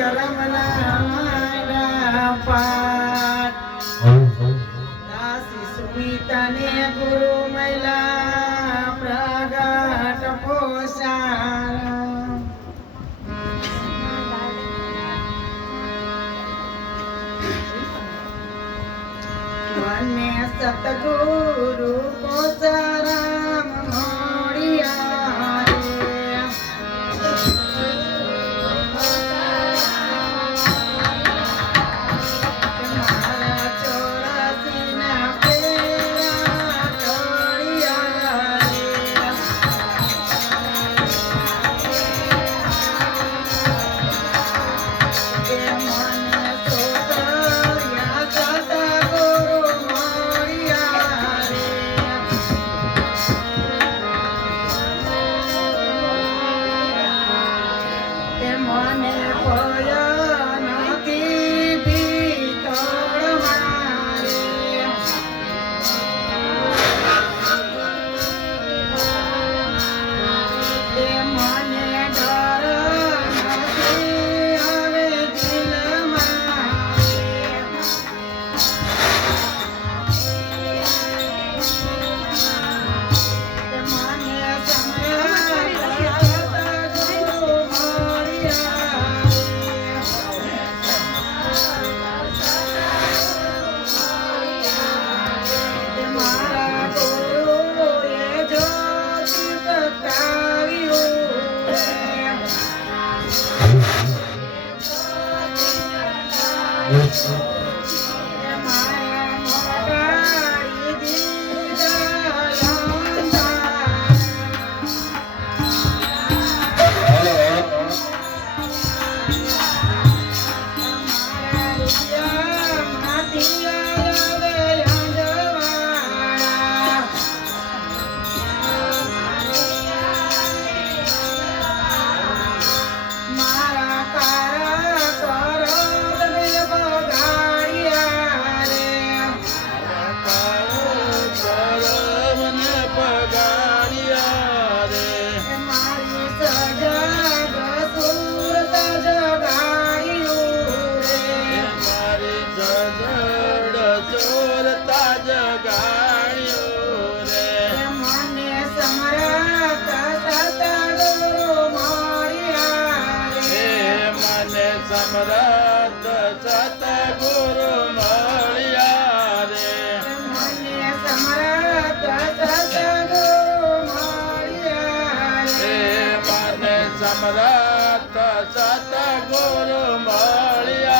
જલમના પાર દાસી સુમિતને ગુરુ મહિલા પ્રગટ પોષા મને સતગુરુ પોતારા મને પડ સમરત સતગુરુ મળ્યા રે. સમરત સતગુરુ મળ્યા રે. મને સમરત સતગુરુ મળ્યા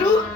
tú?